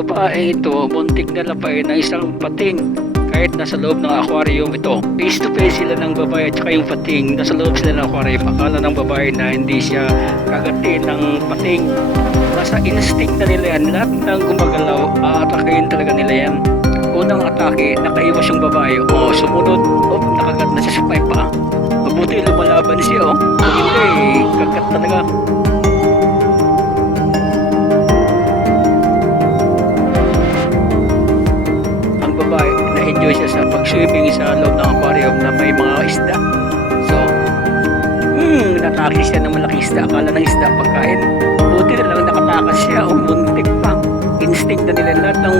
babae ito, muntik na lapay ng isang pating kahit nasa loob ng aquarium ito. Face to face sila ng babae at saka yung pating. Nasa loob sila ng aquarium. Akala ng babae na hindi siya kagatin ng pating. Nasa instinct na nila yan. Lahat ng gumagalaw, aatakein talaga nila yan. Unang atake, nakaiwas yung babae. O, sumunod. O, nakagat na siya sa pipe pa. Mabuti lumalaban siya, oh. Kung hindi, kagat talaga. enjoy siya sa pag-swimming sa loob ng aquarium na may mga isda. So, hmm, natake siya ng malaking isda. Akala ng isda pagkain. Buti na lang nakatakas siya o muntik pa. Instinct na nila lahat ng